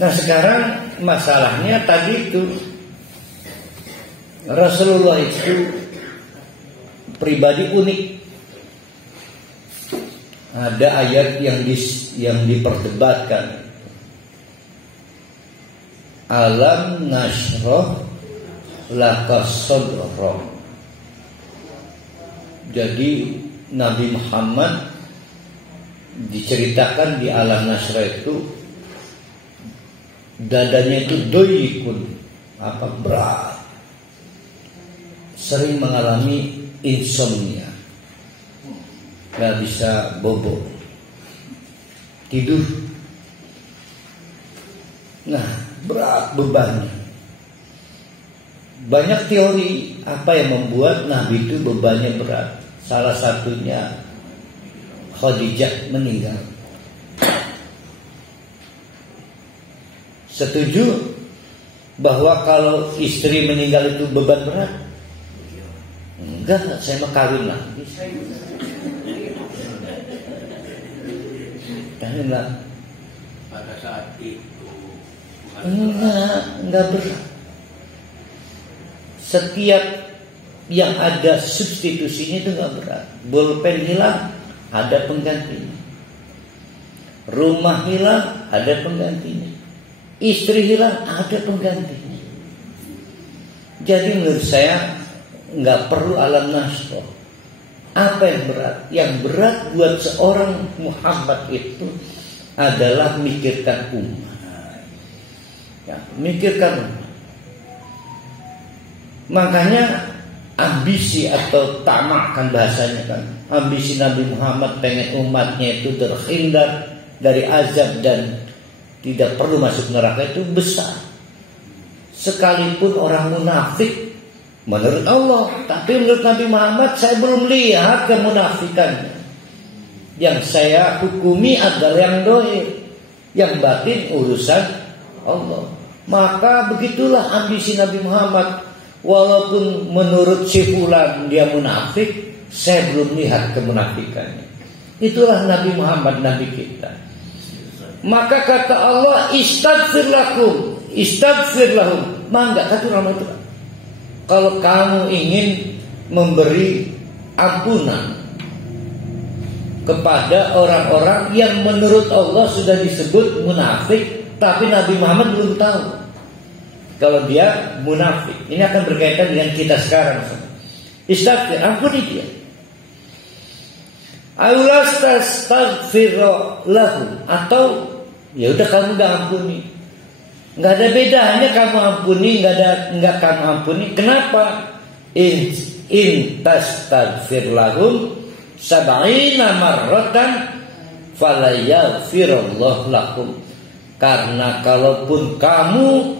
Nah sekarang masalahnya tadi itu Rasulullah itu pribadi unik. Ada ayat yang diperdebatkan. Alam nasroh laka sadrak. Jadi Nabi Muhammad diceritakan di alam nasroh itu dadanya itu doyikun, berat, sering mengalami insomnia, nggak bisa bobo, tidur. Nah, berat bebannya. Banyak teori apa yang membuat Nabi itu bebannya berat. Salah satunya Khadijah meninggal. Setuju bahwa kalau istri meninggal itu beban berat? Enggak, saya mau kawin lagi. Enggak. Pada saat itu enggak berat. Setiap yang ada substitusinya itu enggak berat. Bolpen hilang, ada penggantinya. Rumah hilang, ada penggantinya. Istri hilang, ada penggantinya. Jadi menurut saya nggak perlu alam nasroh. Apa yang berat? Yang berat buat seorang Muhammad itu adalah mikirkan umat. Ya, mikirkan umat. Makanya ambisi atau tamak kan bahasanya kan. Ambisi Nabi Muhammad pengen umatnya itu terhindar dari azab dan tidak perlu masuk neraka itu besar. Sekalipun orang munafik menurut Allah, tapi menurut Nabi Muhammad saya belum lihat kemunafikannya. Yang saya hukumi adalah yang dohir, yang batin urusan Allah. Maka begitulah ambisi Nabi Muhammad. Walaupun menurut si fulan dia munafik, saya belum lihat kemunafikannya. Itulah Nabi Muhammad, Nabi kita. Maka kata Allah, istaghfir lakum, istaghfir lahum. Mangga kata ulama itu. Kalau kamu ingin memberi ampunan kepada orang-orang yang menurut Allah sudah disebut munafik, tapi Nabi Muhammad belum tahu kalau dia munafik. Ini akan berkaitan dengan kita sekarang. Istaghfir, ampuni dia. Aulastaghfir lahum, atau ya udah kamu enggak ampuni. Enggak ada bedanya kamu ampuni enggak kamu ampuni. Kenapa? In tastaghfir lahum 70 marratan fala yaghfirullahu lakum. Karena kalaupun kamu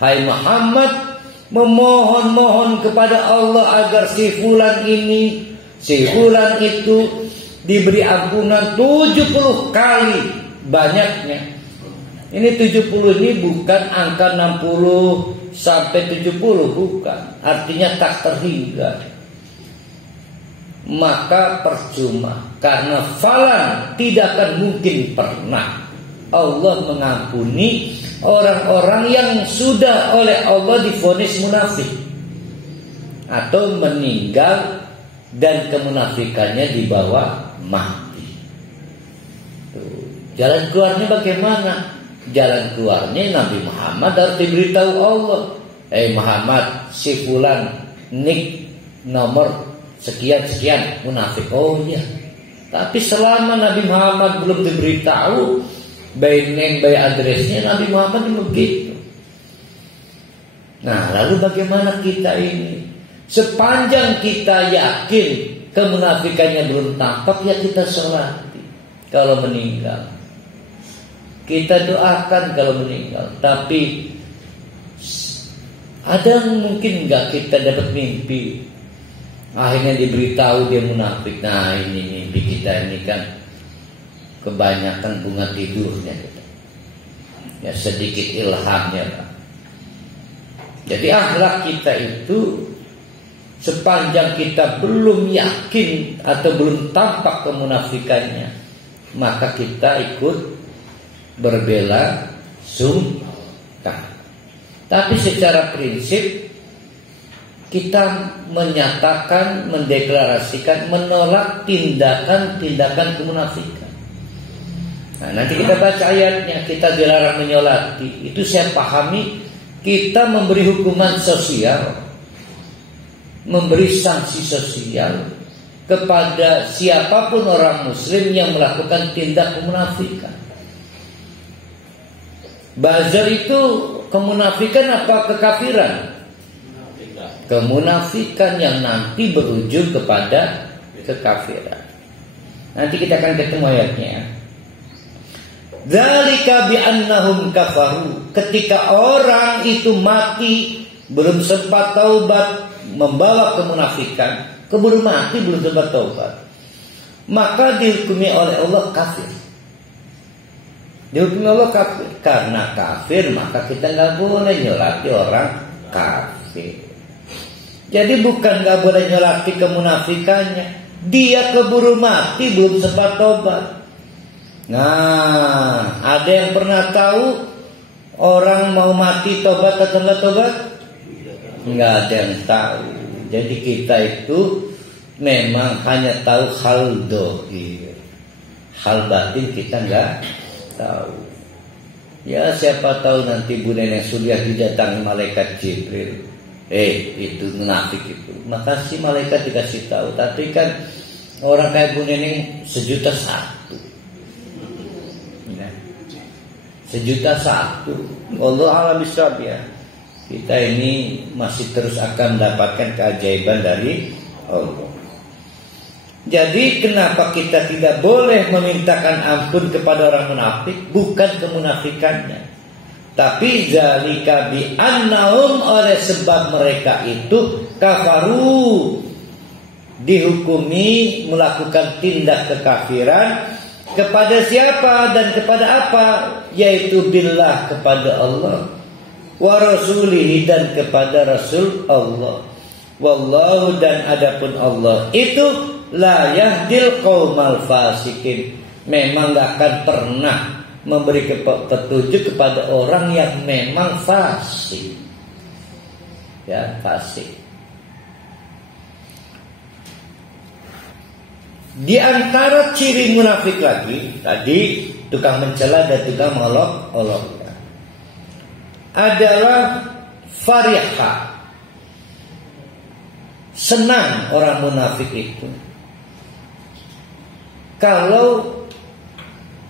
hai Muhammad memohon-mohon kepada Allah agar si fulan ini, si fulan itu diberi ampunan 70 kali banyaknya. Ini 70 ini bukan angka 60 sampai 70, bukan. Artinya tak terhingga. Maka percuma, karena falan tidak akan mungkin pernah Allah mengampuni orang-orang yang sudah oleh Allah divonis munafik atau meninggal dan kemunafikannya dibawa mati. Jalan keluarnya bagaimana? Jalan keluarnya Nabi Muhammad harus diberitahu Allah. Muhammad, si fulan nik nomor sekian-sekian munafik. Oh iya. Tapi selama Nabi Muhammad belum diberitahu by name, by addressnya, Nabi Muhammad begitu. Nah, lalu bagaimana kita ini? Sepanjang kita yakin kemunafikannya belum tampak, ya kita sholati. Kalau meninggal, kita doakan kalau meninggal. Tapi ada mungkin nggak kita dapat mimpi, akhirnya diberitahu dia munafik. Nah, ini mimpi kita ini kan kebanyakan bunga tidurnya gitu. Ya sedikit ilhamnya Pak. Jadi akhlak kita itu sepanjang kita belum yakin atau belum tampak kemunafikannya, maka kita ikut berbela sungkan. Tapi secara prinsip kita menyatakan, mendeklarasikan, menolak tindakan-tindakan kemunafikan. Nah, nanti kita baca ayatnya, kita dilarang menyolati. Itu saya pahami, kita memberi hukuman sosial, memberi sanksi sosial kepada siapapun orang muslim yang melakukan tindak kemunafikan. Buzzer itu kemunafikan apa kekafiran? Kemunafikan yang nanti berujung kepada kekafiran. Nanti kita akan ketemu ayatnya. Dzalika bi'annahum kafaru. Ketika orang itu mati belum sempat taubat, membawa kemunafikan, keburu mati belum sempat taubat, maka dihukumi oleh Allah kafir. Dihukumi Allah kafir. Karena kafir maka kita nggak boleh nyolati orang kafir. Jadi bukan nggak boleh nyolati kemunafikannya, dia keburu mati belum sempat tobat. Nah, ada yang pernah tahu orang mau mati tobat atau nggak tobat? Nggak ada yang tahu. Jadi kita itu memang hanya tahu hal dohir, hal batin kita nggak tahu. Ya siapa tahu nanti Bu Nenek Suliah didatangi malaikat Jibril. Itu munafik itu. Makasih malaikat dikasih tahu. Tapi kan orang kayak Bu Neneng 1.000.000. Ya. 1.000.000. Allah alam bisawab ya. Kita ini masih terus akan mendapatkan keajaiban dari Allah. Jadi kenapa kita tidak boleh memintakan ampun kepada orang munafik? Bukan kemunafikannya, tapi zalika bi annahum, oleh sebab mereka itu kafaru, dihukumi melakukan tindak kekafiran kepada siapa dan kepada apa? Yaitu billah, kepada Allah, wa rasulihi, dan kepada Rasul Allah. Wallahu, dan adapun Allah itu la yahdil qaumal fasikin, memang gak akan pernah memberi petunjuk kepada orang yang memang fasik. Ya, fasik. Di antara ciri munafik lagi, tadi tukang mencela dan tukang mengolok-olok, adalah farihah. Senang orang munafik itu kalau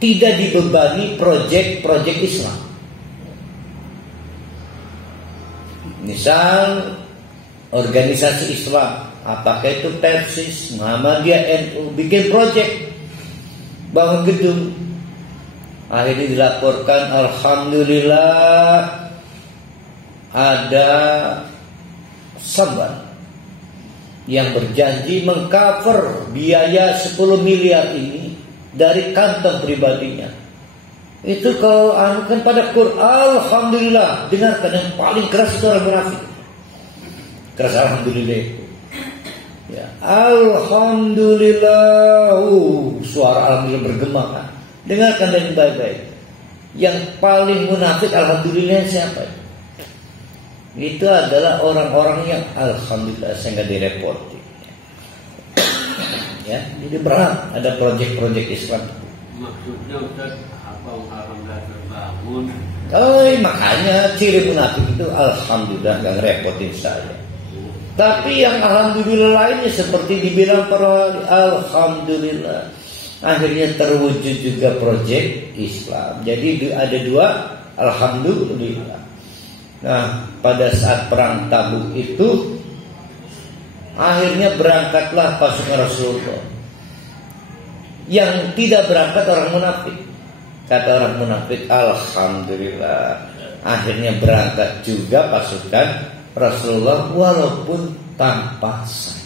tidak dibebani proyek-proyek Islam. Misal organisasi Islam, apakah itu Persis, Muhammadiyah, NU, bikin proyek bangun gedung, akhirnya dilaporkan alhamdulillah ada sahabat yang berjanji mengcover biaya 10 miliar ini dari kantong pribadinya. Itu kalau kan pada Quran, alhamdulillah, dengarkan yang paling keras itu orang munafik. Keras alhamdulillah itu. Ya, alhamdulillah, suara alhamdulillah bergema kan. Dengarkan dengan baik-baik. Yang paling munafik alhamdulillah siapa? Itu adalah orang-orang yang alhamdulillah saya nggak direpoti. Ya, jadi berat ada proyek-proyek Islam. Maksudnya Ustaz, apa alhamdulillah terbangun? Makanya ciri munafik itu alhamdulillah nggak ngerepotin saya. Tapi yang alhamdulillah lainnya seperti dibilang para alhamdulillah, akhirnya terwujud juga proyek Islam. Jadi ada dua alhamdulillah. Nah, pada saat perang Tabuk itu akhirnya berangkatlah pasukan Rasulullah. Yang tidak berangkat orang munafik. Kata orang munafik, alhamdulillah, akhirnya berangkat juga pasukan Rasulullah walaupun tanpa saya.